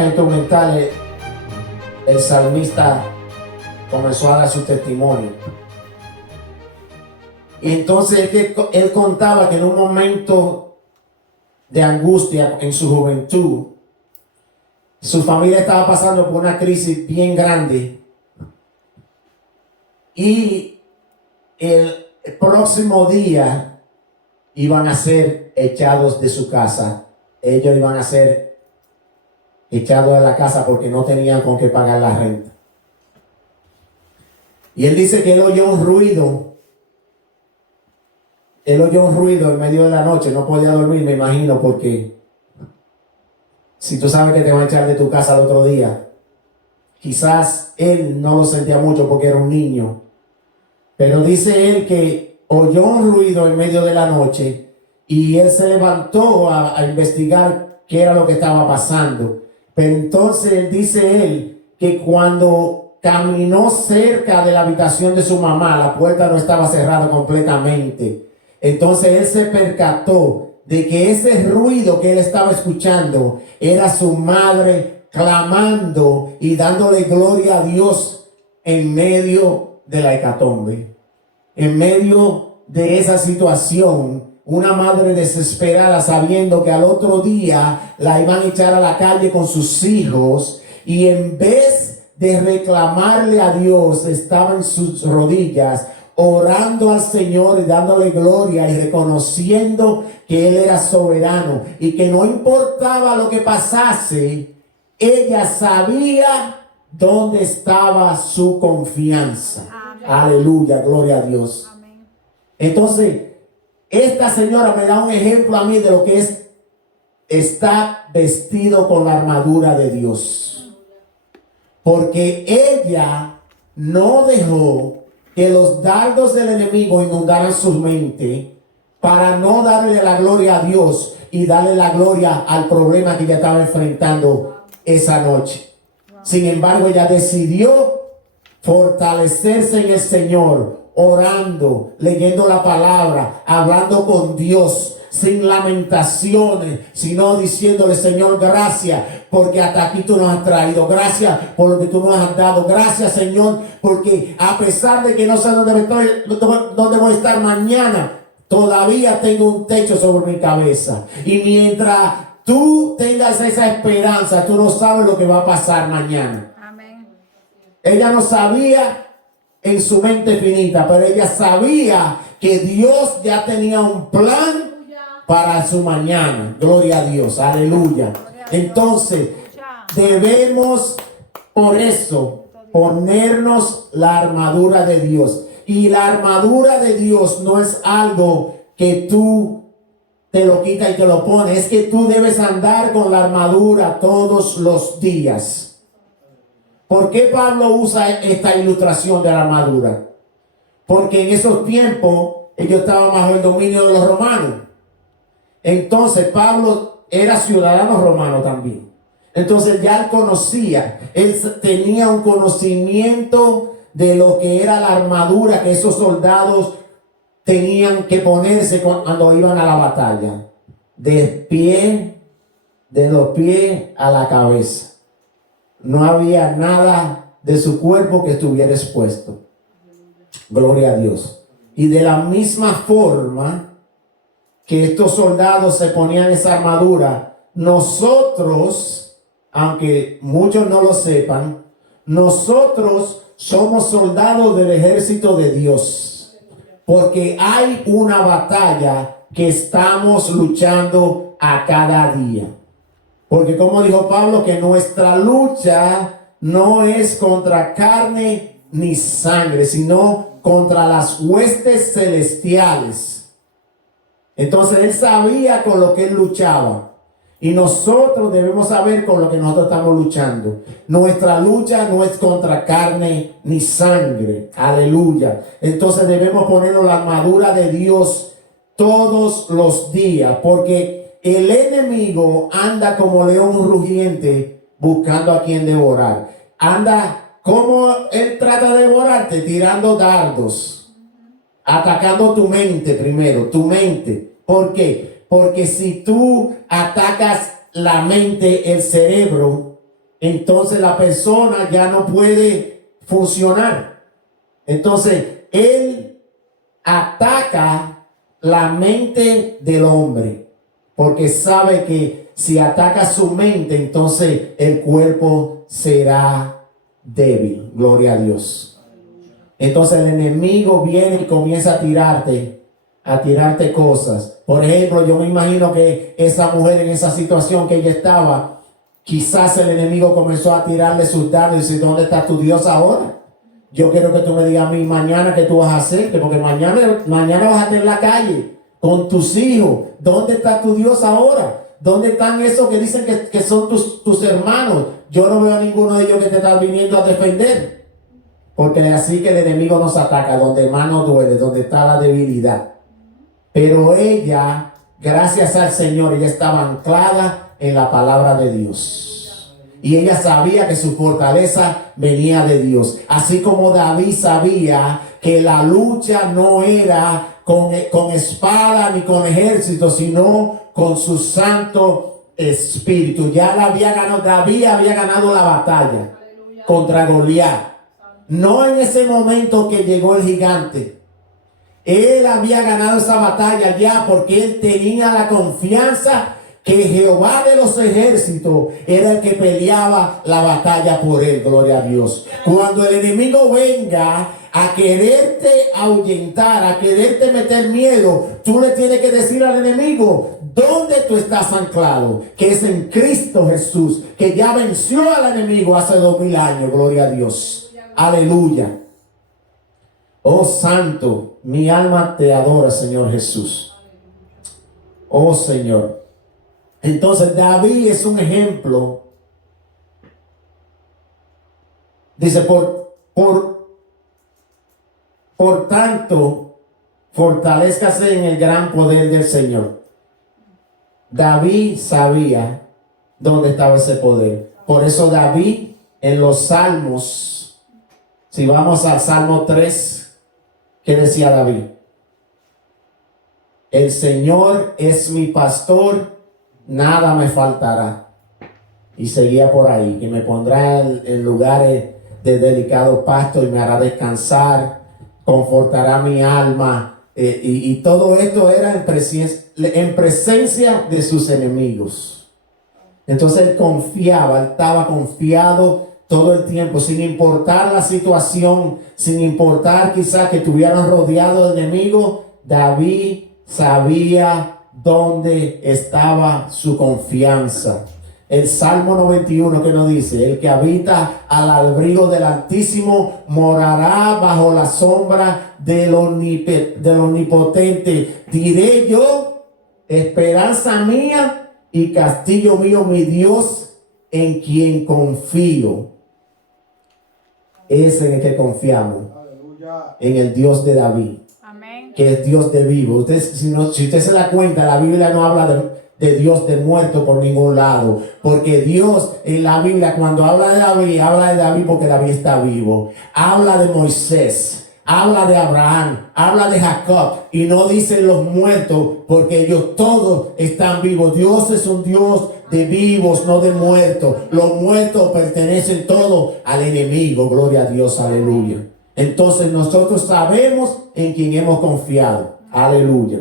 música instrumental, el salmista comenzó a dar su testimonio. Y entonces él contaba que en un momento de angustia en su juventud, su familia estaba pasando por una crisis bien grande. Y el próximo día iban a ser echados de su casa. Ellos iban a ser echados de la casa porque no tenían con qué pagar la renta. Y él dice que él oyó un ruido. Él oyó un ruido en medio de la noche. No podía dormir, me imagino, porque si tú sabes que te van a echar de tu casa al otro día, quizás él no lo sentía mucho porque era un niño. Pero dice él que oyó un ruido en medio de la noche y él se levantó a investigar qué era lo que estaba pasando. Pero entonces dice él que cuando caminó cerca de la habitación de su mamá, la puerta no estaba cerrada completamente. Entonces él se percató de que ese ruido que él estaba escuchando era su madre clamando y dándole gloria a Dios en medio de la hecatombe. En medio de esa situación, una madre desesperada sabiendo que al otro día la iban a echar a la calle con sus hijos, y en vez de reclamarle a Dios, estaba en sus rodillas orando al Señor y dándole gloria y reconociendo que Él era soberano y que no importaba lo que pasase, ella sabía dónde estaba su confianza. Amén. Aleluya, gloria a Dios. Amén. Entonces, esta señora me da un ejemplo a mí de lo que es estar vestido con la armadura de Dios. Porque ella no dejó que los dardos del enemigo inundaran su mente para no darle la gloria a Dios y darle la gloria al problema que ella estaba enfrentando esa noche. Sin embargo, ella decidió fortalecerse en el Señor, orando, leyendo la palabra, hablando con Dios, sin lamentaciones, sino diciéndole: Señor, gracias, porque hasta aquí tú nos has traído. Gracias por lo que tú nos has dado. Gracias, Señor, porque a pesar de que no sé dónde voy a estar mañana, todavía tengo un techo sobre mi cabeza. Y mientras tú tengas esa esperanza, tú no sabes lo que va a pasar mañana. Amén. Ella no sabía en su mente finita, pero ella sabía que Dios ya tenía un plan para su mañana. Gloria a Dios, aleluya. Entonces, debemos por eso ponernos la armadura de Dios. Y la armadura de Dios no es algo que tú te lo quitas y te lo pones. Es que tú debes andar con la armadura todos los días. ¿Por qué Pablo usa esta ilustración de la armadura? Porque en esos tiempos ellos estaban bajo el dominio de los romanos. Entonces Pablo era ciudadano romano también. Entonces ya él conocía, él tenía un conocimiento de lo que era la armadura que esos soldados tenían que ponerse cuando iban a la batalla. De los pies a la cabeza. No había nada de su cuerpo que estuviera expuesto. Gloria a Dios. Y de la misma forma que estos soldados se ponían esa armadura, nosotros, aunque muchos no lo sepan, nosotros somos soldados del ejército de Dios. Porque hay una batalla que estamos luchando a cada día. Porque como dijo Pablo, que nuestra lucha no es contra carne ni sangre, sino contra las huestes celestiales. Entonces él sabía con lo que él luchaba. Y nosotros debemos saber con lo que nosotros estamos luchando. Nuestra lucha no es contra carne ni sangre. Aleluya. Entonces debemos ponernos la armadura de Dios todos los días. Porque el enemigo anda como león rugiente buscando a quien devorar. Anda como él trata de devorarte, tirando dardos. Atacando tu mente primero, tu mente. ¿Por qué? Porque si tú atacas la mente, el cerebro, entonces la persona ya no puede funcionar. Entonces, él ataca la mente del hombre, porque sabe que si ataca su mente, entonces el cuerpo será débil. Gloria a Dios. Entonces el enemigo viene y comienza a tirarte cosas. Por ejemplo, yo me imagino que esa mujer en esa situación que ella estaba, quizás el enemigo comenzó a tirarle sus dardos y dice, ¿dónde está tu Dios ahora? Yo quiero que tú me digas a mí mañana qué tú vas a hacer, porque mañana vas a estar en la calle con tus hijos. ¿Dónde está tu Dios ahora? ¿Dónde están esos que dicen que son tus hermanos? Yo no veo a ninguno de ellos que te está viniendo a defender. Porque así que el enemigo nos ataca, donde más nos duele, donde está la debilidad. Pero ella, gracias al Señor, ella estaba anclada en la palabra de Dios. Y ella sabía que su fortaleza venía de Dios. Así como David sabía que la lucha no era con espada ni con ejército, sino con su Santo Espíritu. Ya la había ganado, David había ganado la batalla contra Goliat. No en ese momento que llegó el gigante. Él había ganado esa batalla ya porque él tenía la confianza que Jehová de los ejércitos era el que peleaba la batalla por él. Gloria a Dios. Cuando el enemigo venga a quererte ahuyentar, a quererte meter miedo, tú le tienes que decir al enemigo dónde tú estás anclado, que es en Cristo Jesús, que ya venció al enemigo hace 2000 años. Gloria a Dios. Aleluya. Oh Santo, mi alma te adora, Señor Jesús. Oh Señor. Entonces David es un ejemplo. Dice, por tanto, fortalézcase en el gran poder del Señor. David sabía dónde estaba ese poder. Por eso David en los Salmos, si vamos al Salmo 3, ¿qué decía David? El Señor es mi pastor, nada me faltará. Y seguía por ahí, que me pondrá en lugares de delicado pasto y me hará descansar, confortará mi alma. Y todo esto era en presencia de sus enemigos. Entonces él confiaba, él estaba confiado todo el tiempo, sin importar la situación, sin importar quizás que estuvieran rodeados de enemigos. David sabía dónde estaba su confianza. El Salmo 91 que nos dice, el que habita al abrigo del Altísimo morará bajo la sombra del Omnipotente. Diré yo, esperanza mía y castillo mío, mi Dios, en quien confío. Es en el que confiamos. Aleluya. En el Dios de David. Amén. Que es Dios de vivo. Si usted se da cuenta, la Biblia no habla de Dios de muerto por ningún lado. Porque Dios en la Biblia, cuando habla de David porque David está vivo. Habla de Moisés, habla de Abraham, habla de Jacob. Y no dicen los muertos porque ellos todos están vivos. Dios es un Dios de vivos, no de muertos. Los muertos pertenecen todos al enemigo. Gloria a Dios, aleluya. Entonces nosotros sabemos en quién hemos confiado. Aleluya.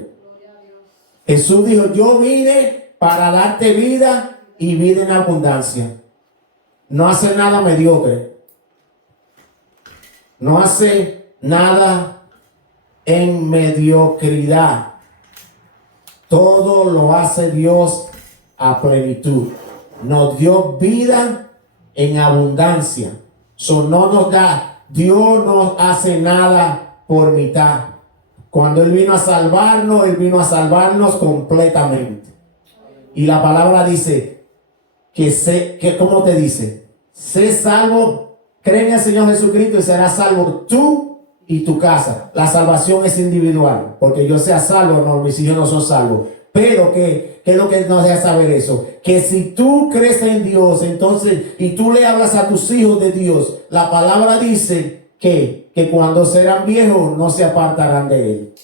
Jesús dijo, yo vine para darte vida y vida en abundancia. No hace nada mediocre. No hace nada en mediocridad. Todo lo hace Dios a plenitud. Nos dio vida en abundancia. Dios no hace nada por mitad. Cuando Él vino a salvarnos completamente. Y la palabra dice ¿cómo te dice? Sé salvo, cree en el Señor Jesucristo y serás salvo tú y tu casa. La salvación es individual, porque yo sea salvo, no, mis hijos no son salvos. Pero ¿qué es lo que nos deja saber eso? Que si tú crees en Dios, entonces, y tú le hablas a tus hijos de Dios, la palabra dice que cuando serán viejos no se apartarán de Él.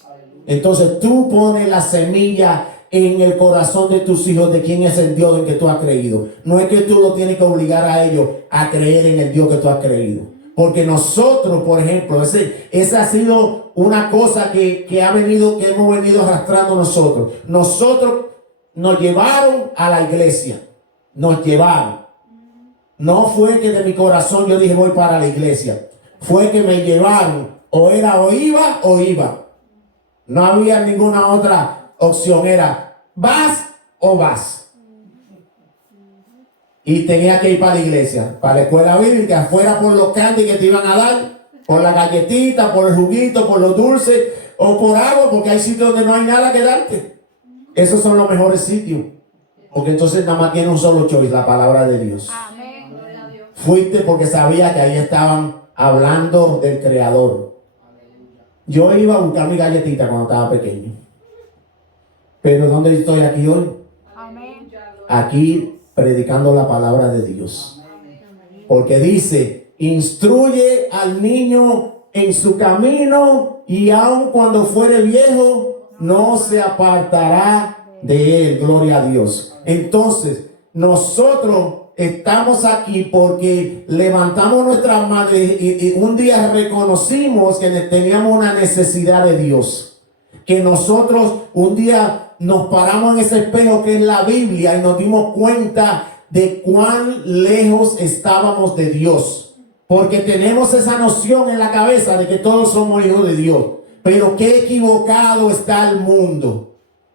Entonces tú pones la semilla en el corazón de tus hijos de quién es el Dios en que tú has creído. No es que tú lo tienes que obligar a ellos a creer en el Dios que tú has creído. Porque nosotros, por ejemplo, esa ha sido una cosa que hemos venido arrastrando nosotros. Nosotros nos llevaron a la iglesia. Nos llevaron. No fue que de mi corazón yo dije voy para la iglesia. Fue que me llevaron. O iba. No había ninguna otra opción. Era vas o vas. Y tenía que ir para la iglesia, para la escuela bíblica, fuera por los candy que te iban a dar, por la galletita, por el juguito, por los dulces o por agua, porque hay sitios donde no hay nada que darte. Esos son los mejores sitios. Porque entonces nada más tiene un solo choice, la palabra de Dios. Amén. Fuiste porque sabía que ahí estaban hablando del Creador. Yo iba a buscar mi galletita cuando estaba pequeño. Pero ¿dónde estoy aquí hoy? Amén. Aquí predicando la palabra de Dios. Porque dice, instruye al niño en su camino y aun cuando fuere viejo, no se apartará de él. Gloria a Dios. Entonces, nosotros estamos aquí porque levantamos nuestras manos y un día reconocimos que teníamos una necesidad de Dios. Que nosotros un día nos paramos en ese espejo que es la Biblia y nos dimos cuenta de cuán lejos estábamos de Dios. Porque tenemos esa noción en la cabeza de que todos somos hijos de Dios. Pero qué equivocado está el mundo.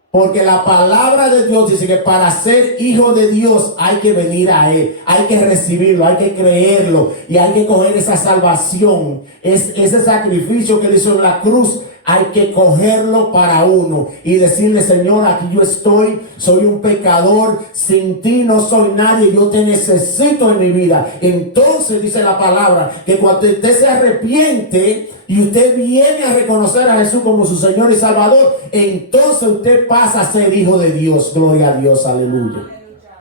Porque la palabra de Dios dice que para ser hijo de Dios hay que venir a Él, hay que recibirlo, hay que creerlo y hay que coger esa salvación, ese sacrificio que Él hizo en la cruz. Hay que cogerlo para uno y decirle, Señor, aquí yo estoy, soy un pecador, sin ti no soy nadie, yo te necesito en mi vida. Entonces dice la palabra que cuando usted se arrepiente y usted viene a reconocer a Jesús como su Señor y Salvador, entonces usted pasa a ser hijo de Dios. Gloria a Dios, aleluya.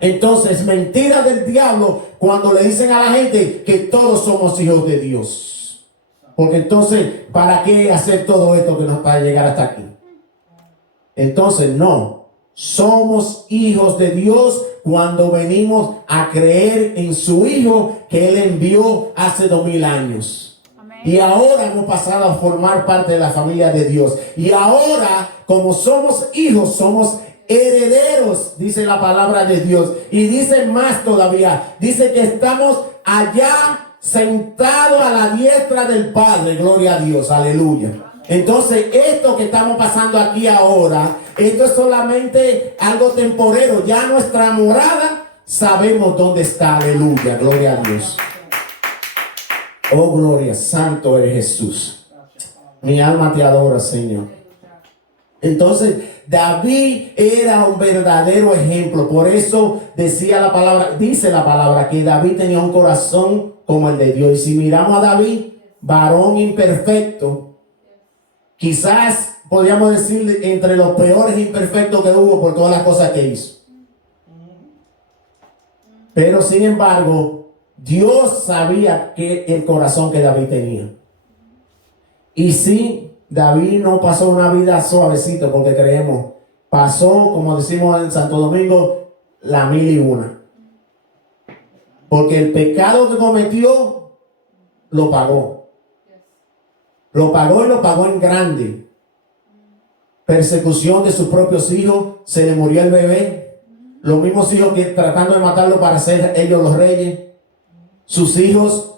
Entonces, mentira del diablo cuando le dicen a la gente que todos somos hijos de Dios. Porque entonces, ¿para qué hacer todo esto que nos va a llegar hasta aquí? Entonces, no. Somos hijos de Dios cuando venimos a creer en su Hijo que Él envió hace 2000 años. Amén. Y ahora hemos pasado a formar parte de la familia de Dios. Y ahora, como somos hijos, somos herederos, dice la palabra de Dios. Y dice más todavía. Dice que estamos allá sentado a la diestra del Padre, gloria a Dios, aleluya. Entonces, esto que estamos pasando aquí ahora, esto es solamente algo temporero. Ya nuestra morada sabemos dónde está, aleluya, gloria a Dios. Oh, gloria, santo eres Jesús. Mi alma te adora, Señor. Entonces, David era un verdadero ejemplo. Por eso dice la palabra que David tenía un corazón como el de Dios. Y si miramos a David, varón imperfecto, quizás podríamos decir entre los peores imperfectos que hubo por todas las cosas que hizo. Pero sin embargo, Dios sabía que el corazón que David tenía. Y sí, David no pasó una vida suavecito, porque creemos, pasó, como decimos en Santo Domingo, la 1001. Porque el pecado que cometió, lo pagó. Lo pagó y lo pagó en grande. Persecución de sus propios hijos, se le murió el bebé. Los mismos hijos que tratando de matarlo para ser ellos los reyes. Sus hijos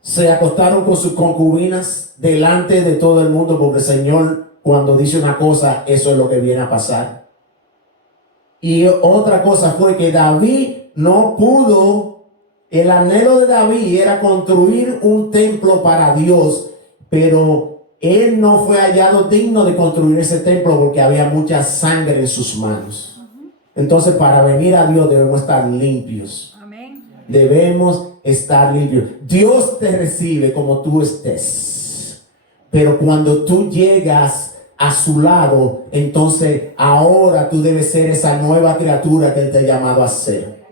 se acostaron con sus concubinas delante de todo el mundo, porque el Señor, cuando dice una cosa, eso es lo que viene a pasar. Y otra cosa fue que David no pudo. El anhelo de David era construir un templo para Dios, pero él no fue hallado digno de construir ese templo porque había mucha sangre en sus manos. Entonces, para venir a Dios debemos estar limpios. Amén. Debemos estar limpios. Dios te recibe como tú estés, pero cuando tú llegas a su lado, entonces ahora tú debes ser esa nueva criatura que Él te ha llamado a ser.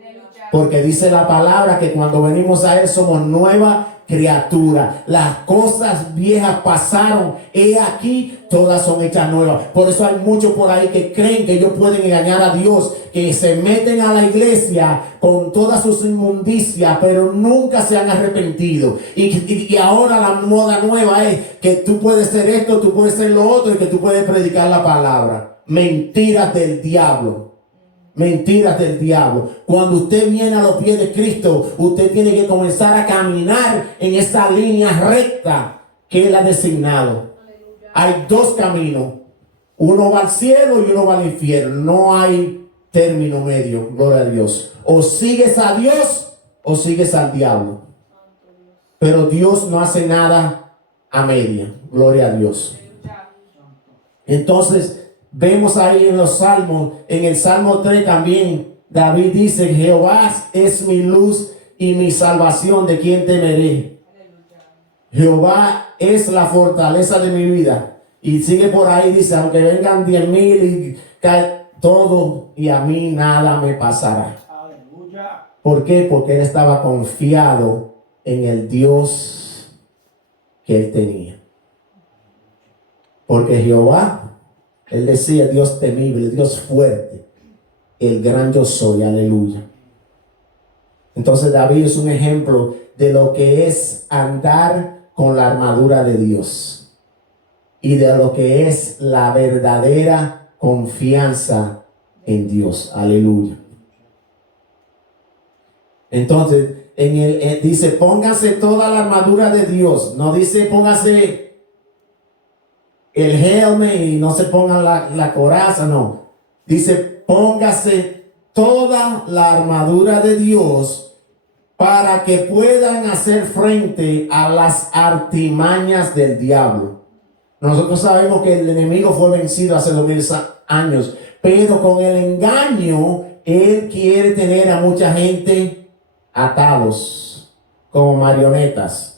Porque dice la palabra que cuando venimos a Él somos nueva criatura. Las cosas viejas pasaron, he aquí, todas son hechas nuevas. Por eso hay muchos por ahí que creen que ellos pueden engañar a Dios, que se meten a la iglesia con todas sus inmundicias, pero nunca se han arrepentido. Y ahora la moda nueva es que tú puedes ser esto, tú puedes ser lo otro, y que tú puedes predicar la palabra. Mentiras del diablo. Mentiras del diablo. Cuando usted viene a los pies de Cristo, usted tiene que comenzar a caminar en esa línea recta que Él ha designado. Hay dos caminos. Uno va al cielo y uno va al infierno. No hay término medio. Gloria a Dios. O sigues a Dios o sigues al diablo. Pero Dios no hace nada a media. Gloria a Dios. Entonces, vemos ahí en los salmos, en el Salmo 3 también, David dice: Jehová es mi luz y mi salvación, ¿de quién temeré? Jehová es la fortaleza de mi vida. Y sigue por ahí, dice: aunque vengan 10,000 y cae todo, y a mí nada me pasará. Aleluya. ¿Por qué? Porque él estaba confiado en el Dios que él tenía. Porque Jehová, él decía, Dios temible, Dios fuerte, el gran yo soy, aleluya. Entonces David es un ejemplo de lo que es andar con la armadura de Dios y de lo que es la verdadera confianza en Dios, aleluya. Entonces, dice, póngase toda la armadura de Dios, no dice póngase el helmet y no se pongan la coraza, no. Dice, póngase toda la armadura de Dios para que puedan hacer frente a las artimañas del diablo. Nosotros sabemos que el enemigo fue vencido hace 2000 años, pero con el engaño, él quiere tener a mucha gente atados como marionetas.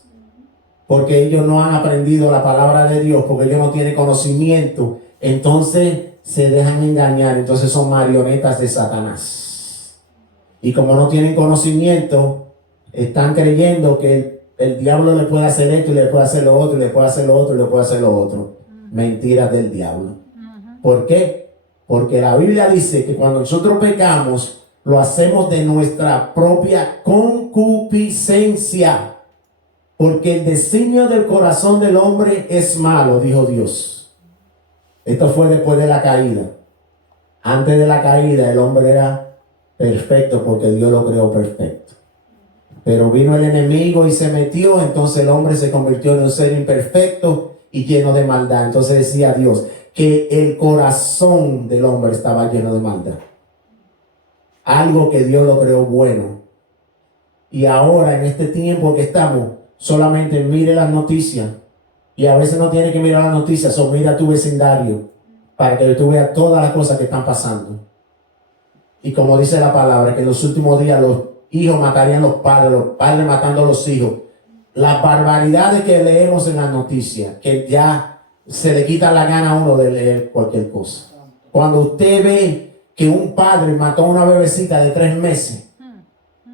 Porque ellos no han aprendido la palabra de Dios, porque ellos no tienen conocimiento, entonces se dejan engañar, entonces son marionetas de Satanás. Y como no tienen conocimiento, están creyendo que el diablo le puede hacer esto y le puede hacer lo otro, y le puede hacer lo otro y le puede hacer lo otro. Mentiras del diablo. ¿Por qué? Porque la Biblia dice que cuando nosotros pecamos, lo hacemos de nuestra propia concupiscencia. Porque el designio del corazón del hombre es malo, dijo Dios. Esto fue después de la caída. Antes de la caída el hombre era perfecto porque Dios lo creó perfecto. Pero vino el enemigo y se metió, entonces el hombre se convirtió en un ser imperfecto y lleno de maldad. Entonces decía Dios que el corazón del hombre estaba lleno de maldad. Algo que Dios lo creó bueno. Y ahora en este tiempo que estamos, solamente mire las noticias. Y a veces no tiene que mirar las noticias, o mira tu vecindario para que tú veas todas las cosas que están pasando. Y como dice la palabra, que en los últimos días los hijos matarían a los padres matando a los hijos. Las barbaridades que leemos en las noticias, que ya se le quita la gana a uno de leer cualquier cosa. Cuando usted ve que un padre mató a una bebecita de 3 meses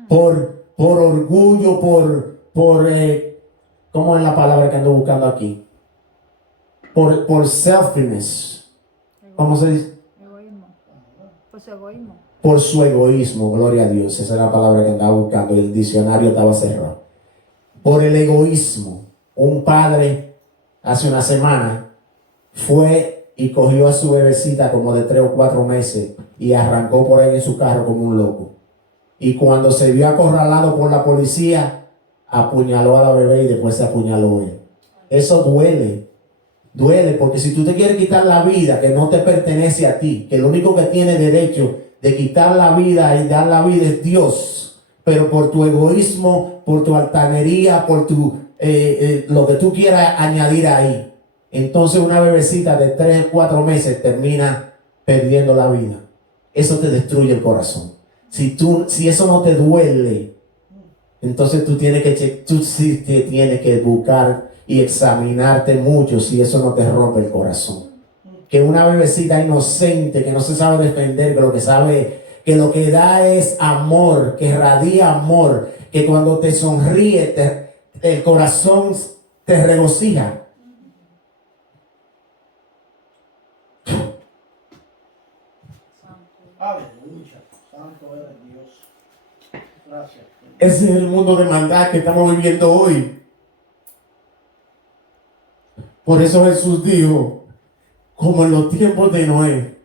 por orgullo, ¿cómo es la palabra que ando buscando aquí? Por selfishness. ¿Cómo se dice? Egoísmo. Por su egoísmo. Por su egoísmo, gloria a Dios. Esa es la palabra que andaba buscando. El diccionario estaba cerrado. Por el egoísmo. Un padre hace una semana fue y cogió a su bebecita como de 3 o 4 meses y arrancó por ahí en su carro como un loco. Y cuando se vio acorralado por la policía, apuñaló a la bebé y después se apuñaló él. Eso duele. Duele porque si tú te quieres quitar la vida que no te pertenece a ti, que el único que tiene derecho de quitar la vida y dar la vida es Dios, pero por tu egoísmo, por tu altanería, por lo que tú quieras añadir ahí, entonces una bebecita de 3 o 4 meses termina perdiendo la vida. Eso te destruye el corazón. Si eso no te duele, entonces tú sí te tienes que buscar y examinarte mucho si eso no te rompe el corazón. Que una bebecita inocente que no se sabe defender, que lo que sabe, que lo que da es amor, que radia amor, que cuando te sonríe el corazón te regocija. Aleluya. Santo eres Dios. Gracias. Ese es el mundo de maldad que estamos viviendo hoy. Por eso Jesús dijo, como en los tiempos de Noé,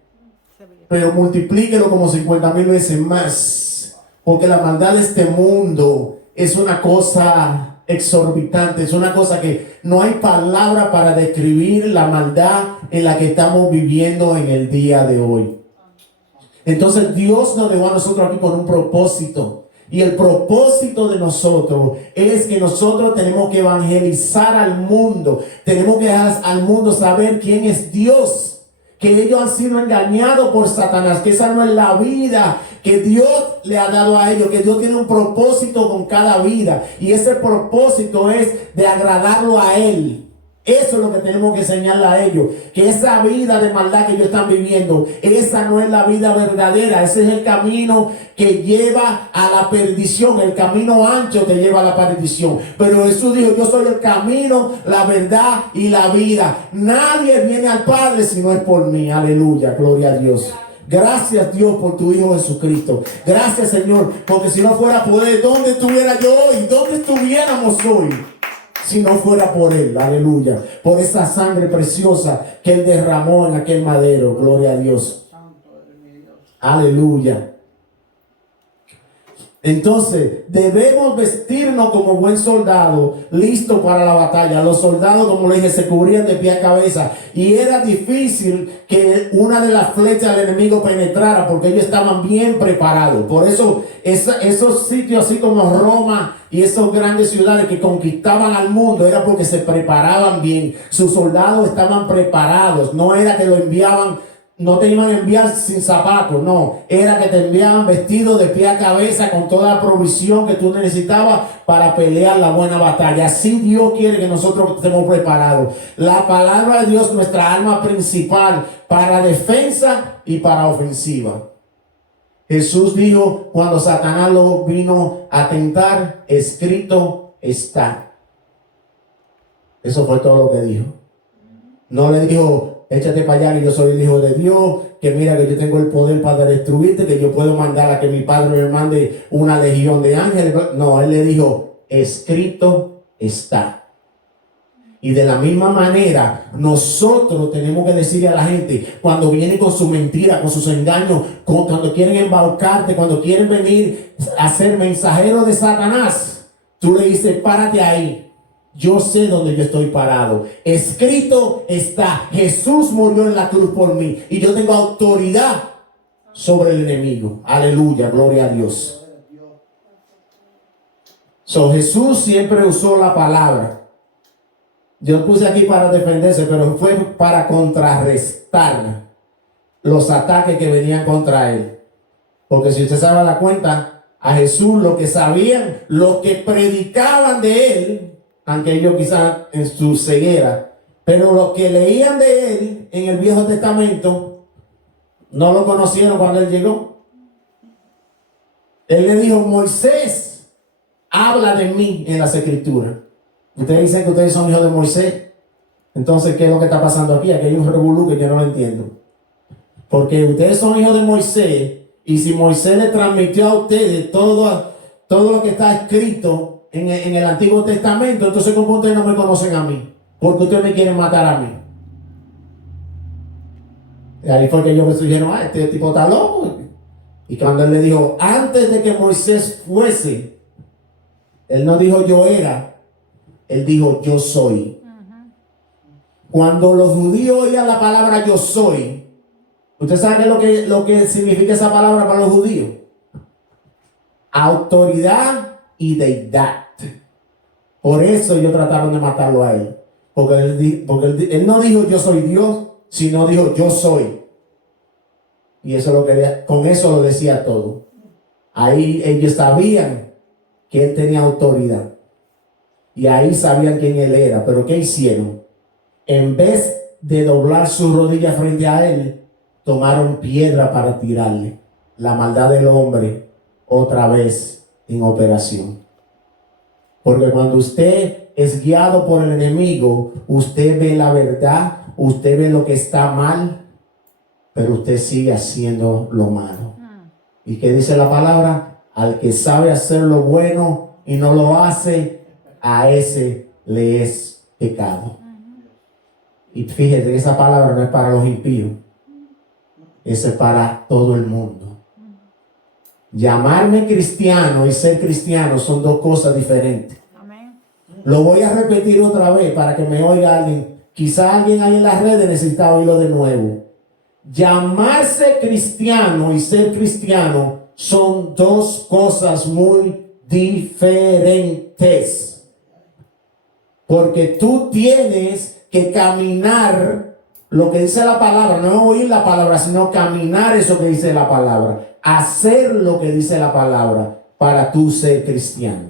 pero multiplíquelo como 50,000 veces más, porque la maldad de este mundo es una cosa exorbitante, es una cosa que no hay palabra para describir la maldad en la que estamos viviendo en el día de hoy. Entonces Dios nos dejó a nosotros aquí con un propósito. Y el propósito de nosotros es que nosotros tenemos que evangelizar al mundo. Tenemos que dejar al mundo saber quién es Dios. Que ellos han sido engañados por Satanás. Que esa no es la vida que Dios le ha dado a ellos. Que Dios tiene un propósito con cada vida. Y ese propósito es de agradarlo a Él. Eso es lo que tenemos que enseñarle a ellos. Que esa vida de maldad que ellos están viviendo, esa no es la vida verdadera. Ese es el camino que lleva a la perdición. El camino ancho te lleva a la perdición. Pero Jesús dijo, yo soy el camino, la verdad y la vida. Nadie viene al Padre si no es por mí. Aleluya, gloria a Dios. Gracias Dios por tu Hijo Jesucristo. Gracias Señor, porque si no fuera por Él, ¿dónde estuviera yo hoy? ¿Dónde estuviéramos hoy? Si no fuera por Él, aleluya, por esa sangre preciosa que Él derramó en aquel madero, gloria a Dios. Aleluya. Entonces, debemos vestirnos como buen soldado, listo para la batalla. Los soldados, como le dije, se cubrían de pie a cabeza. Y era difícil que una de las flechas del enemigo penetrara, porque ellos estaban bien preparados. Por eso, esos sitios así como Roma y esas grandes ciudades que conquistaban al mundo, era porque se preparaban bien. Sus soldados estaban preparados. No era que lo enviaban. No te iban a enviar sin zapatos, no. Era que te enviaban vestido de pie a cabeza con toda la provisión que tú necesitabas para pelear la buena batalla. Así Dios quiere que nosotros estemos preparados. La palabra de Dios es nuestra arma principal para defensa y para ofensiva. Jesús dijo cuando Satanás lo vino a tentar, escrito está. Eso fue todo lo que dijo. No le dijo, échate para allá que yo soy el Hijo de Dios, que mira que yo tengo el poder para destruirte, que yo puedo mandar a que mi Padre me mande una legión de ángeles. No, Él le dijo, escrito está. Y de la misma manera, nosotros tenemos que decirle a la gente, cuando vienen con su mentira, con sus engaños, cuando quieren embaucarte, cuando quieren venir a ser mensajeros de Satanás, tú le dices, párate ahí. Yo sé dónde yo estoy parado. Escrito está. Jesús murió en la cruz por mí. Y yo tengo autoridad sobre el enemigo. Aleluya, gloria a Dios. Jesús siempre usó la palabra. Yo puse aquí para defenderse, pero fue para contrarrestar los ataques que venían contra él. Porque si usted se da cuenta, a Jesús lo que sabían, lo que predicaban de él, aunque ellos quizás en su ceguera, pero los que leían de él en el Viejo Testamento no lo conocieron cuando él llegó. Él le dijo, Moisés habla de mí en las Escrituras. Ustedes dicen que ustedes son hijos de Moisés. Entonces, ¿qué es lo que está pasando aquí? Aquí hay un revolú que yo no lo entiendo. Porque ustedes son hijos de Moisés, y si Moisés le transmitió a ustedes todo lo que está escrito en el Antiguo Testamento, entonces ¿cómo ustedes no me conocen a mí? Porque ustedes me quieren matar a mí. Y ahí fue que ellos dijeron, este tipo está loco. Y cuando él le dijo, antes de que Moisés fuese, él no dijo yo era, él dijo yo soy. Cuando los judíos oían la palabra yo soy, ¿usted sabe qué es lo que significa esa palabra para los judíos? Autoridad y deidad. Por eso ellos trataron de matarlo a él. Porque él no dijo yo soy Dios, sino dijo yo soy. Y eso con eso lo decía todo. Ahí ellos sabían que él tenía autoridad. Y ahí sabían quién él era. Pero ¿qué hicieron? En vez de doblar su rodilla frente a él, tomaron piedra para tirarle. La maldad del hombre otra vez en operación. Porque cuando usted es guiado por el enemigo, usted ve la verdad, usted ve lo que está mal, pero usted sigue haciendo lo malo. ¿Y qué dice la palabra? Al que sabe hacer lo bueno y no lo hace, a ese le es pecado. Y fíjate, esa palabra no es para los impíos, esa es para todo el mundo. Llamarme cristiano y ser cristiano son dos cosas diferentes. Amén. Lo voy a repetir otra vez para que me oiga alguien. Quizá alguien ahí en las redes necesita oírlo de nuevo. Llamarse cristiano y ser cristiano son dos cosas muy diferentes. Porque tú tienes que caminar lo que dice la palabra, no oír la palabra, sino caminar eso que dice la palabra. Hacer lo que dice la palabra para tú ser cristiano.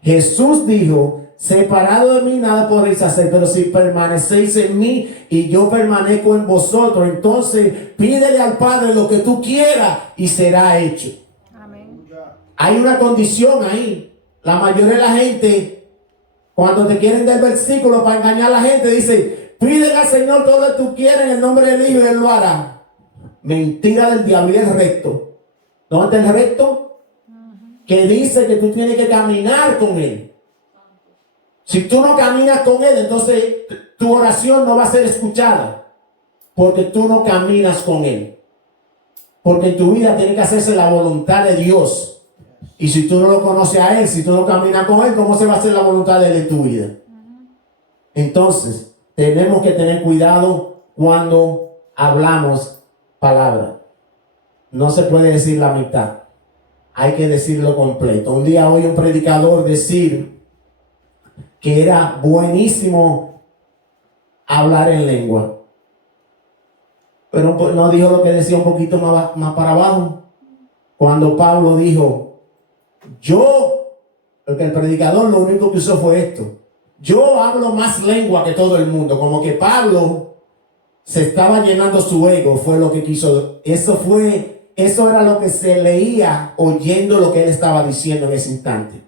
Jesús dijo: separado de mí nada podréis hacer, pero si permanecéis en mí y yo permanezco en vosotros, entonces pídele al Padre lo que tú quieras y será hecho. Amén. Hay una condición ahí. La mayoría de la gente, cuando te quieren dar versículos para engañar a la gente, dice: pídele al Señor todo lo que tú quieras en el nombre del Hijo y Él lo hará. Mentira del diablo. Y es recto. ¿Dónde está el recto? Que dice que tú tienes que caminar con Él. Si tú no caminas con Él, entonces tu oración no va a ser escuchada, porque tú no caminas con Él. Porque en tu vida tiene que hacerse la voluntad de Dios. Y si tú no lo conoces a Él, si tú no caminas con Él, ¿cómo se va a hacer la voluntad de Él en tu vida? Entonces, tenemos que tener cuidado cuando hablamos palabra. No se puede decir la mitad. Hay que decirlo completo. Un día oí un predicador decir que era buenísimo hablar en lengua, pero no dijo lo que decía un poquito más para abajo. Cuando Pablo dijo, porque el predicador lo único que usó fue esto: yo hablo más lengua que todo el mundo. Como que Pablo se estaba llenando su ego, fue lo que quiso. Eso era lo que se leía oyendo lo que él estaba diciendo en ese instante.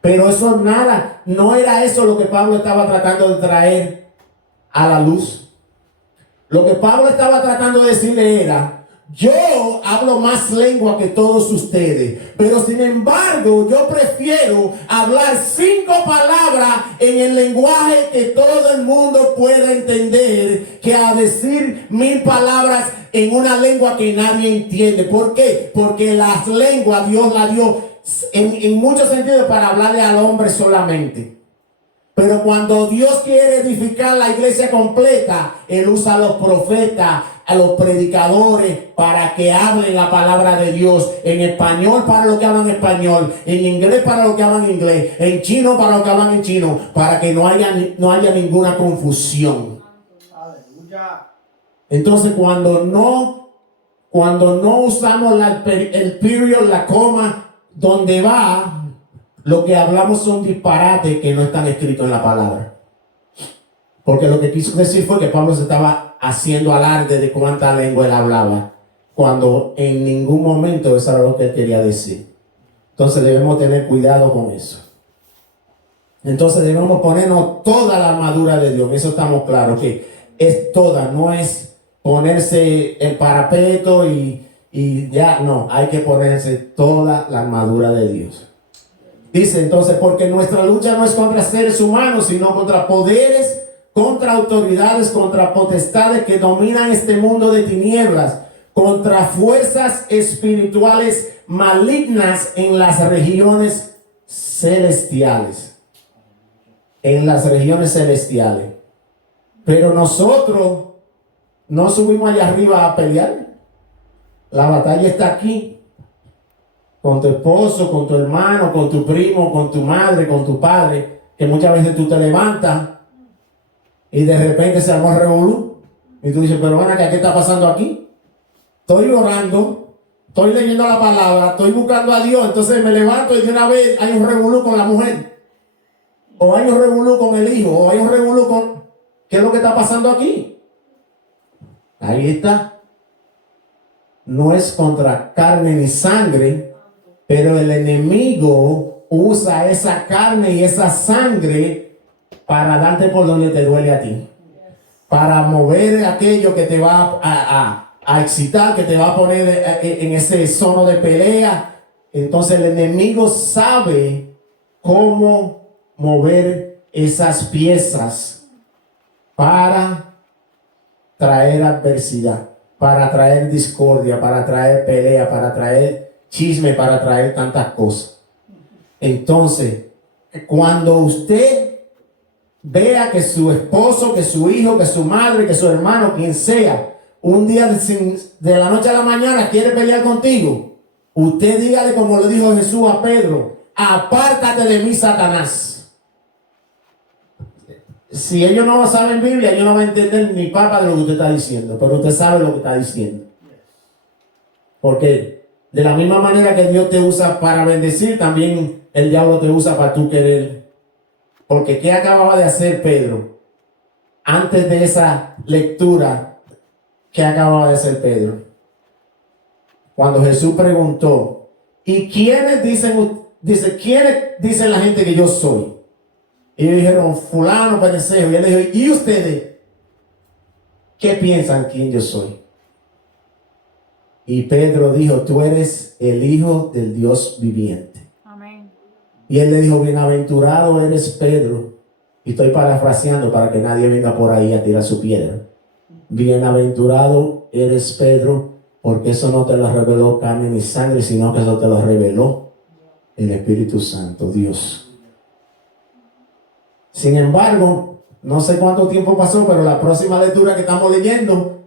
Pero eso no era eso lo que Pablo estaba tratando de traer a la luz. Lo que Pablo estaba tratando de decirle era: yo hablo más lengua que todos ustedes, pero sin embargo yo prefiero hablar 5 palabras en el lenguaje que todo el mundo pueda entender, que a decir 1000 palabras en una lengua que nadie entiende. ¿Por qué? Porque las lenguas Dios las dio en muchos sentidos para hablarle al hombre solamente. Pero cuando Dios quiere edificar la iglesia completa, Él usa a los profetas, a los predicadores, para que hablen la palabra de Dios en español para los que hablan español, en inglés para los que hablan inglés, en chino para los que hablan en chino, para que no haya ninguna confusión. Aleluya. Entonces cuando no usamos el period, la coma, donde va, lo que hablamos son disparates que no están escritos en la palabra. Porque lo que quiso decir fue que Pablo se estaba haciendo alarde de cuánta lengua él hablaba, cuando en ningún momento eso era lo que él quería decir. Entonces debemos tener cuidado con eso. Entonces debemos ponernos toda la armadura de Dios. Eso estamos claros, que es toda, no es ponerse el parapeto y ya, no, hay que ponerse toda la armadura de Dios. Dice entonces: porque nuestra lucha no es contra seres humanos, sino contra poderes, contra autoridades, contra potestades que dominan este mundo de tinieblas, contra fuerzas espirituales malignas en las regiones celestiales. En las regiones celestiales. Pero nosotros no subimos allá arriba a pelear. La batalla está aquí. Con tu esposo, con tu hermano, con tu primo, con tu madre, con tu padre, que muchas veces tú te levantas y de repente se armó el revolú y tú dices: pero bueno, ¿qué está pasando aquí? Estoy orando, estoy leyendo la palabra, estoy buscando a Dios, entonces me levanto y de una vez hay un revolú con la mujer, o hay un revolú con el hijo, o hay un revolú con... ¿Qué es lo que está pasando aquí? Ahí está. No es contra carne ni sangre, pero el enemigo usa esa carne y esa sangre para darte por donde te duele a ti. Para mover aquello que te va a excitar, que te va a poner en ese sono de pelea. Entonces el enemigo sabe cómo mover esas piezas para traer adversidad, para traer discordia, para traer pelea, para traer chisme, para traer tantas cosas. Entonces, cuando usted vea que su esposo, que su hijo, que su madre, que su hermano, quien sea, un día de la noche a la mañana quiere pelear contigo, usted dígale como lo dijo Jesús a Pedro: apártate de mí, Satanás. Si ellos no saben Biblia, ellos no van a entender ni papa de lo que usted está diciendo, pero usted sabe lo que está diciendo. Porque de la misma manera que Dios te usa para bendecir, también el diablo te usa para tú querer. Porque ¿qué acababa de hacer Pedro? Antes de esa lectura, ¿qué acababa de hacer Pedro? Cuando Jesús preguntó: ¿y quiénes dicen la gente que yo soy? Y ellos dijeron: fulano, pereceo. Y él dijo: ¿y ustedes qué piensan quién yo soy? Y Pedro dijo: tú eres el Hijo del Dios viviente. Amén. Y él le dijo: bienaventurado eres Pedro. Y estoy parafraseando para que nadie venga por ahí a tirar su piedra. Bienaventurado eres Pedro, porque eso no te lo reveló carne ni sangre, sino que eso te lo reveló el Espíritu Santo, Dios. Sin embargo, no sé cuánto tiempo pasó, pero la próxima lectura que estamos leyendo,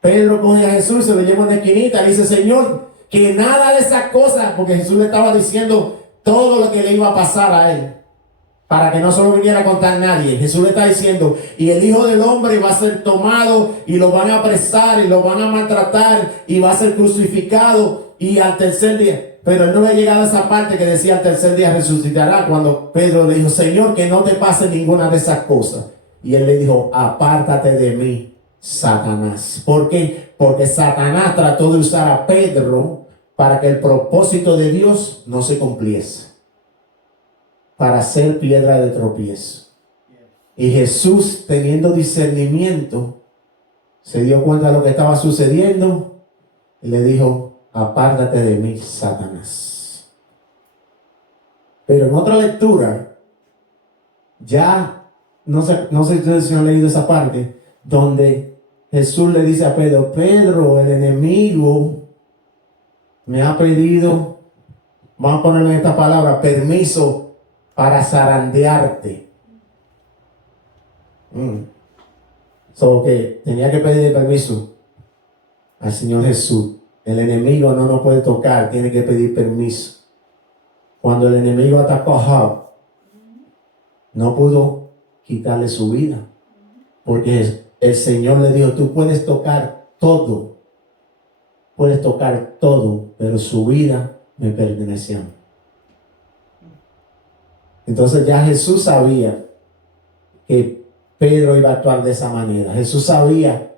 Pedro coge a Jesús, se lo lleva en una esquinita y dice: Señor, que nada de esas cosas, porque Jesús le estaba diciendo todo lo que le iba a pasar a él, para que no se lo viniera a contar nadie. Jesús le está diciendo: y el Hijo del Hombre va a ser tomado y lo van a apresar y lo van a maltratar y va a ser crucificado y al tercer día. Pero él no había llegado a esa parte que decía: al tercer día resucitará, cuando Pedro le dijo: Señor, que no te pase ninguna de esas cosas. Y él le dijo: apártate de mí, Satanás. ¿Por qué? Porque Satanás trató de usar a Pedro para que el propósito de Dios no se cumpliese, para ser piedra de tropiezo. Y Jesús, teniendo discernimiento, se dio cuenta de lo que estaba sucediendo y le dijo: apártate de mí, Satanás. Pero en otra lectura, ya no sé si ustedes han leído esa parte, donde Jesús le dice a Pedro: Pedro, el enemigo me ha pedido, vamos a ponerle en esta palabra, permiso para zarandearte. So que tenía que pedir permiso al Señor Jesús. El enemigo no nos puede tocar, tiene que pedir permiso. Cuando el enemigo atacó a Job, no pudo quitarle su vida, porque el Señor le dijo: tú puedes tocar todo, pero su vida me pertenece a mí. Entonces ya Jesús sabía que Pedro iba a actuar de esa manera. Jesús sabía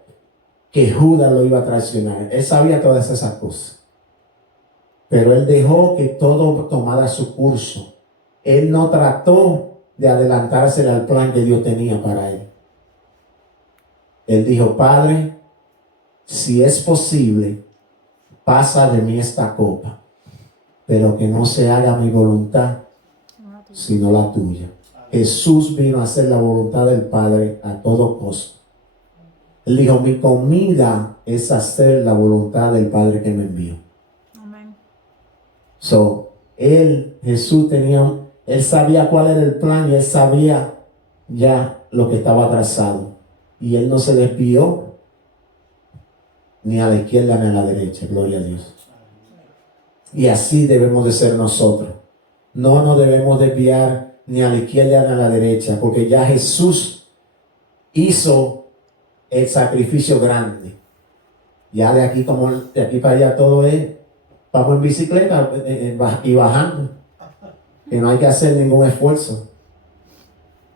que Judas lo iba a traicionar. Él sabía todas esas cosas. Pero él dejó que todo tomara su curso. Él no trató de adelantarse al plan que Dios tenía para él. Él dijo: Padre, si es posible, pasa de mí esta copa, pero que no se haga mi voluntad, sino la tuya. Jesús vino a hacer la voluntad del Padre a todo costo. Él dijo: mi comida es hacer la voluntad del Padre que me envió. Amén. Jesús él sabía cuál era el plan y él sabía ya lo que estaba trazado. Y él no se desvió ni a la izquierda ni a la derecha, gloria a Dios. Y así debemos de ser nosotros. No nos debemos desviar ni a la izquierda ni a la derecha, porque ya Jesús hizo el sacrificio grande. Ya de aquí para allá todo es, vamos en bicicleta y bajando, que no hay que hacer ningún esfuerzo.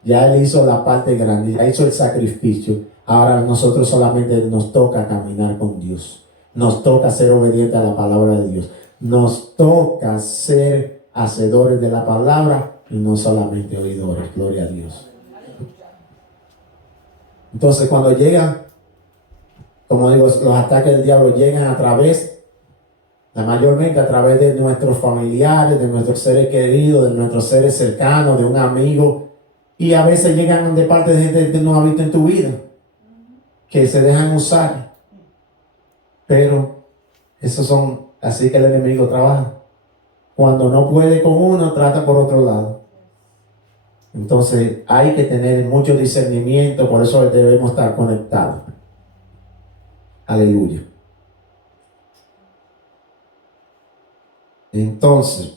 Ya él hizo la parte grande, ya hizo el sacrificio. Ahora nosotros solamente nos toca caminar con Dios. Nos toca ser obedientes a la palabra de Dios. Nos toca ser hacedores de la palabra y no solamente oidores. Gloria a Dios. Entonces cuando llegan, como digo, los ataques del diablo llegan a través, mayormente a través de nuestros familiares, de nuestros seres queridos, de nuestros seres cercanos, de un amigo, y a veces llegan de parte de gente que no ha visto en tu vida, que se dejan usar. Pero esos son, así que el enemigo trabaja. Cuando no puede con uno, trata por otro lado. Entonces hay que tener mucho discernimiento, por eso debemos estar conectados. Aleluya. Entonces,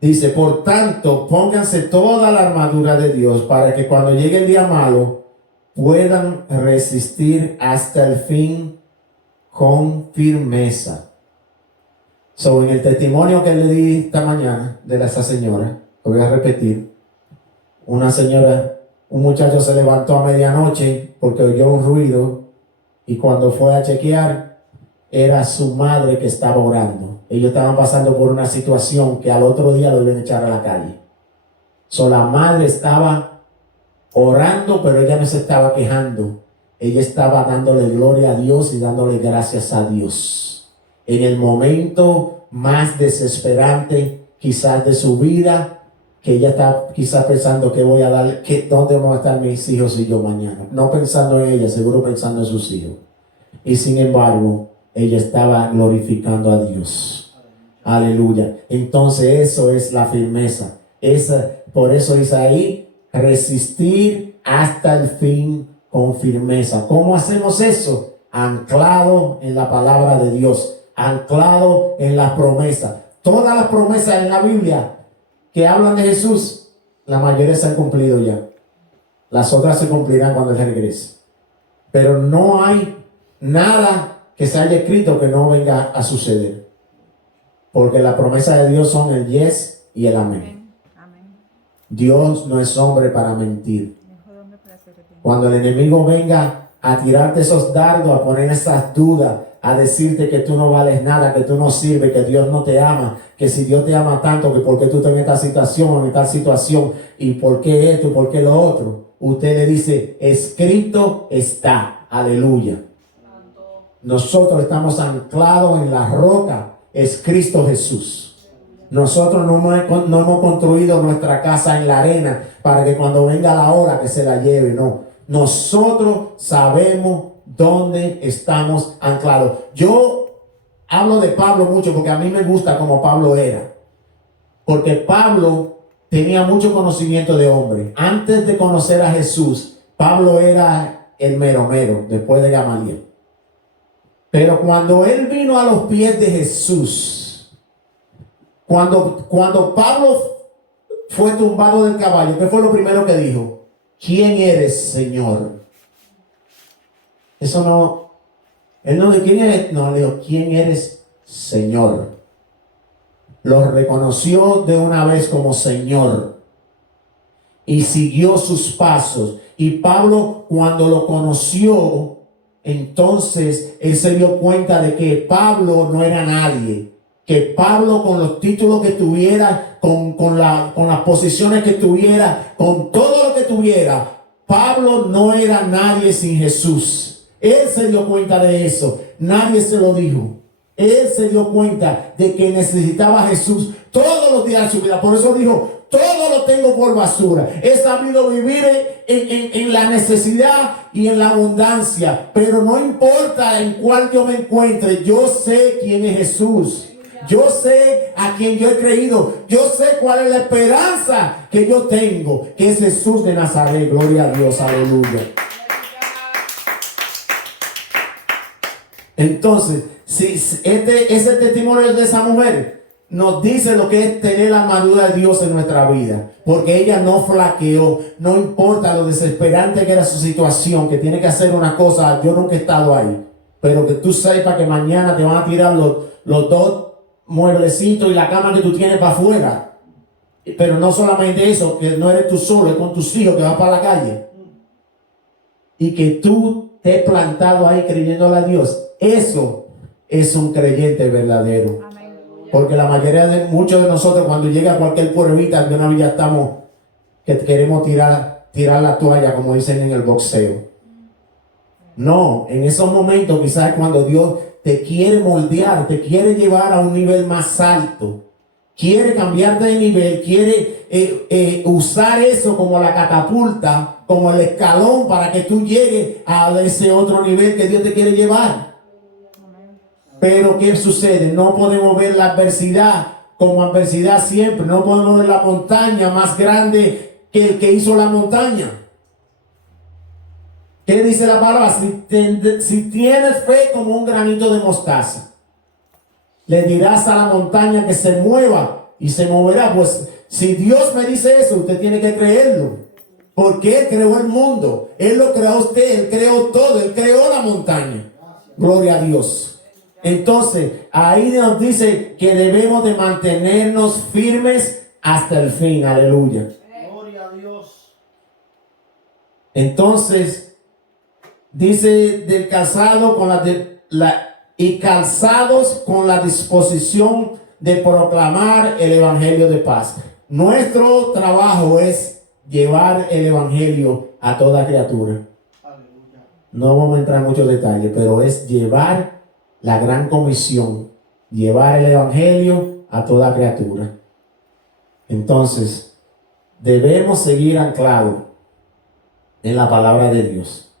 dice, por tanto, pónganse toda la armadura de Dios para que cuando llegue el día malo puedan resistir hasta el fin con firmeza. En el testimonio que le di esta mañana de esa señora, lo voy a repetir. Una señora, un muchacho se levantó a medianoche porque oyó un ruido y cuando fue a chequear, era su madre que estaba orando. Ellos estaban pasando por una situación que al otro día lo iban a echar a la calle. La madre estaba orando, pero ella no se estaba quejando. Ella estaba dándole gloria a Dios y dándole gracias a Dios. En el momento más desesperante quizás de su vida, que ella está quizás pensando que voy a dar, dónde van a estar mis hijos y yo mañana. No pensando en ella, seguro pensando en sus hijos. Y sin embargo, ella estaba glorificando a Dios. Aleluya. Entonces eso es la firmeza. Por eso dice ahí, resistir hasta el fin con firmeza. ¿Cómo hacemos eso? Anclado en la palabra de Dios, anclado en las promesas. Todas las promesas en la Biblia que hablan de Jesús, la mayoría se han cumplido ya. Las otras se cumplirán cuando Él regrese. Pero no hay nada que se haya escrito que no venga a suceder. Porque las promesas de Dios son el yes y el amén. Amén. Dios no es hombre para mentir. Mejor hombre para ser arrepentido. Cuando el enemigo venga a tirarte esos dardos, a poner esas dudas, a decirte que tú no vales nada, que tú no sirves, que Dios no te ama, que si Dios te ama tanto, que por qué tú estás en esta situación, en tal situación, y por qué esto, y por qué lo otro, usted le dice, escrito está. Aleluya. Nosotros estamos anclados en la roca, es Cristo Jesús. Nosotros no hemos construido nuestra casa en la arena para que cuando venga la hora que se la lleve, no. Nosotros sabemos dónde estamos anclados. Yo hablo de Pablo mucho porque a mí me gusta como Pablo era. Porque Pablo tenía mucho conocimiento de hombre. Antes de conocer a Jesús, Pablo era el mero mero, después de Gamaliel. Pero cuando él vino a los pies de Jesús, cuando Pablo fue tumbado del caballo, ¿qué fue lo primero que dijo? ¿Quién eres, Señor? Eso no, él no dijo, ¿quién eres? No, le dijo, ¿quién eres, Señor? Lo reconoció de una vez como Señor y siguió sus pasos. Y Pablo, cuando lo conoció, entonces él se dio cuenta de que Pablo no era nadie, que Pablo con los títulos que tuviera, con las posiciones que tuviera, con todo lo que tuviera, Pablo no era nadie sin Jesús. Él se dio cuenta de eso, nadie se lo dijo. Él se dio cuenta de que necesitaba a Jesús todos los días de su vida. Por eso dijo, todo lo tengo por basura. He sabido vivir en la necesidad y en la abundancia. Pero no importa en cuál yo me encuentre. Yo sé quién es Jesús. Yo sé a quién yo he creído. Yo sé cuál es la esperanza que yo tengo. Que es Jesús de Nazaret. Gloria a Dios. Aleluya. Entonces, si ese testimonio de esa mujer nos dice lo que es tener la armadura de Dios en nuestra vida, porque ella no flaqueó, no importa lo desesperante que era su situación, que tiene que hacer una cosa. Yo nunca he estado ahí, pero que tú sepas que mañana te van a tirar los dos mueblecitos y la cama que tú tienes para afuera. Pero no solamente eso, que no eres tú solo, es con tus hijos que van para la calle, y que tú te has plantado ahí creyéndole a Dios. Eso es un creyente verdadero. Amén. Porque la mayoría de muchos de nosotros cuando llega cualquier pruebita, de una vez ya estamos que queremos tirar la toalla, como dicen en el boxeo. No, en esos momentos quizás cuando Dios te quiere moldear, te quiere llevar a un nivel más alto, quiere cambiarte de nivel, quiere usar eso como la catapulta, como el escalón para que tú llegues a ese otro nivel que Dios te quiere llevar. Pero ¿qué sucede? No podemos ver la adversidad como adversidad siempre. No podemos ver la montaña más grande que el que hizo la montaña. ¿Qué dice la palabra? Si tienes fe como un granito de mostaza, le dirás a la montaña que se mueva y se moverá. Pues si Dios me dice eso, usted tiene que creerlo. Porque Él creó el mundo. Él lo creó a usted. Él creó todo. Él creó la montaña. Gloria a Dios. Entonces, ahí nos dice que debemos de mantenernos firmes hasta el fin. Aleluya. Gloria a Dios. Entonces, dice del calzado con y calzados con la disposición de proclamar el evangelio de paz. Nuestro trabajo es llevar el evangelio a toda criatura. Aleluya. No vamos a entrar en muchos detalles, pero es llevar la gran comisión, llevar el evangelio a toda criatura. Entonces, debemos seguir anclados en la palabra de Dios.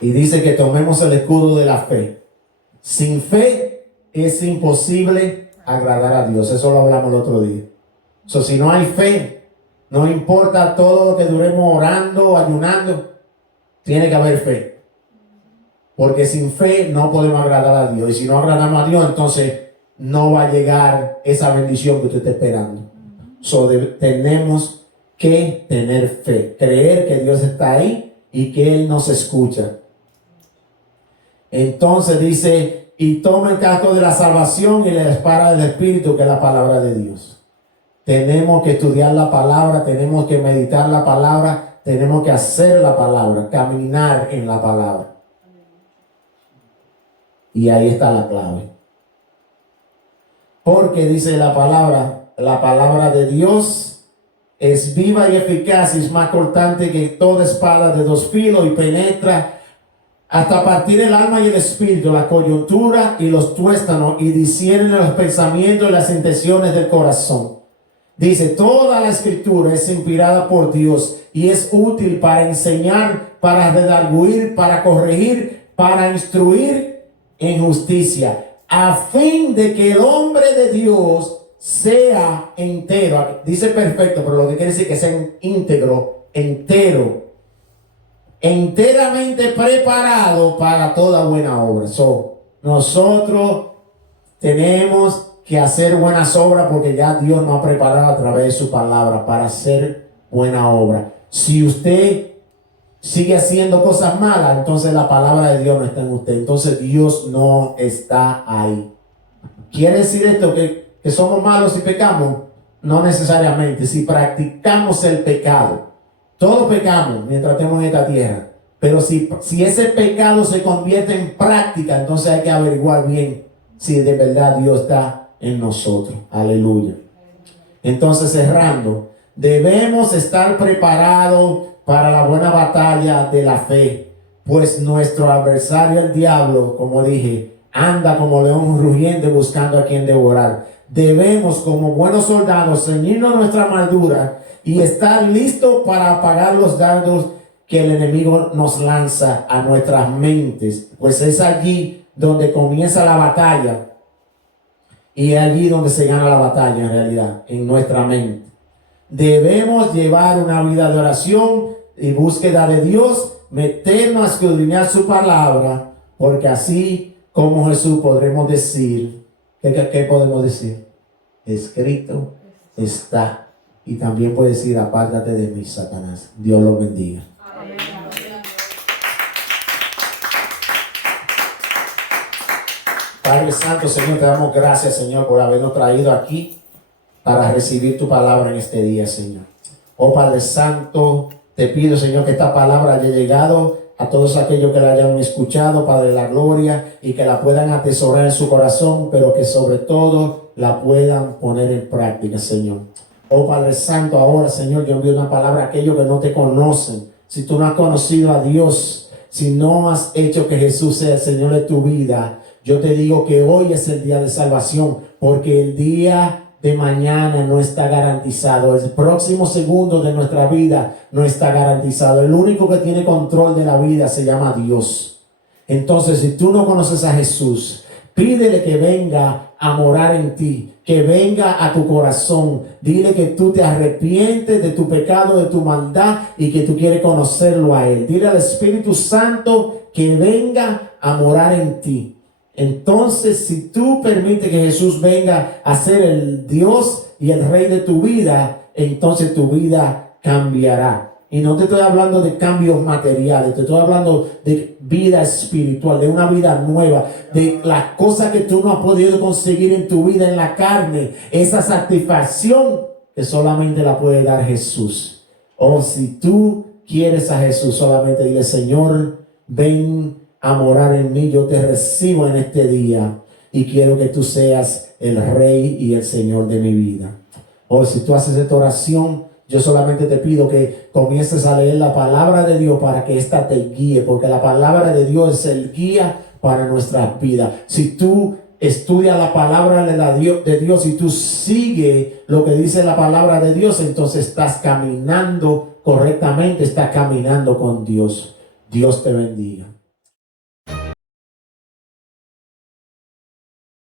Y dice que tomemos el escudo de la fe. Sin fe es imposible agradar a Dios. Eso lo hablamos el otro día. Si no hay fe, no importa todo lo que duremos orando, ayunando, tiene que haber fe. Porque sin fe no podemos agradar a Dios. Y si no agradamos a Dios, entonces no va a llegar esa bendición que usted está esperando. Tenemos que tener fe. Creer que Dios está ahí y que Él nos escucha. Entonces dice, y toma el casco de la salvación y la espada del Espíritu, que es la palabra de Dios. Tenemos que estudiar la palabra, tenemos que meditar la palabra, tenemos que hacer la palabra, caminar en la palabra. Y ahí está la clave. Porque dice la palabra de Dios es viva y eficaz y es más cortante que toda espada de dos filos y penetra hasta partir el alma y el espíritu, la coyuntura y los tuéstanos, y discierne los pensamientos y las intenciones del corazón. Dice, toda la escritura es inspirada por Dios y es útil para enseñar, para redarguir, para corregir, para instruir en justicia, a fin de que el hombre de Dios sea entero. Dice perfecto, pero lo que quiere decir que sea íntegro, entero, enteramente preparado para toda buena obra. Nosotros tenemos que hacer buenas obras porque ya Dios nos ha preparado a través de su palabra para hacer buena obra. Si usted sigue haciendo cosas malas, entonces la palabra de Dios no está en usted. Entonces Dios no está ahí. ¿Quiere decir esto que somos malos si pecamos? No necesariamente. Si practicamos el pecado, todos pecamos mientras estemos en esta tierra. Pero si ese pecado se convierte en práctica, entonces hay que averiguar bien si de verdad Dios está en nosotros. Aleluya. Entonces, cerrando, debemos estar preparados para la buena batalla de la fe, pues nuestro adversario el diablo, como dije, anda como león rugiente buscando a quien devorar. Debemos, como buenos soldados, ceñirnos nuestra armadura y estar listos para apagar los dardos que el enemigo nos lanza a nuestras mentes, pues es allí donde comienza la batalla y es allí donde se gana la batalla en realidad, en nuestra mente. Debemos llevar una vida de oración y búsqueda de Dios, meternos a escudriñar su palabra, porque así como Jesús podremos decir, ¿qué podemos decir? Escrito está. Y también puede decir, apártate de mí, Satanás. Dios los bendiga. Amén. Padre Santo, Señor, te damos gracias, Señor, por habernos traído aquí para recibir tu palabra en este día, Señor. Oh Padre Santo, te pido, Señor, que esta palabra haya llegado a todos aquellos que la hayan escuchado, Padre de la gloria, y que la puedan atesorar en su corazón, pero que sobre todo la puedan poner en práctica, Señor. Oh Padre Santo, ahora, Señor, yo envío una palabra a aquellos que no te conocen. Si tú no has conocido a Dios, si no has hecho que Jesús sea el Señor de tu vida, yo te digo que hoy es el día de salvación, porque el día de mañana no está garantizado. El próximo segundo de nuestra vida no está garantizado. El único que tiene control de la vida se llama Dios. Entonces, si tú no conoces a Jesús, pídele que venga a morar en ti, que venga a tu corazón. Dile que tú te arrepientes de tu pecado, de tu maldad y que tú quieres conocerlo a Él. Dile al Espíritu Santo que venga a morar en ti. Entonces, si tú permites que Jesús venga a ser el Dios y el Rey de tu vida, entonces tu vida cambiará. Y no te estoy hablando de cambios materiales, te estoy hablando de vida espiritual, de una vida nueva, de las cosas que tú no has podido conseguir en tu vida, en la carne, esa satisfacción que solamente la puede dar Jesús. O si tú quieres a Jesús, solamente dile: Señor, ven a morar en mí, yo te recibo en este día y quiero que tú seas el Rey y el Señor de mi vida. O si tú haces esta oración, yo solamente te pido que comiences a leer la palabra de Dios para que ésta te guíe, porque la palabra de Dios es el guía para nuestras vidas. Si tú estudias la palabra de Dios y tú sigues lo que dice la palabra de Dios, entonces estás caminando correctamente, estás caminando con Dios. Dios te bendiga.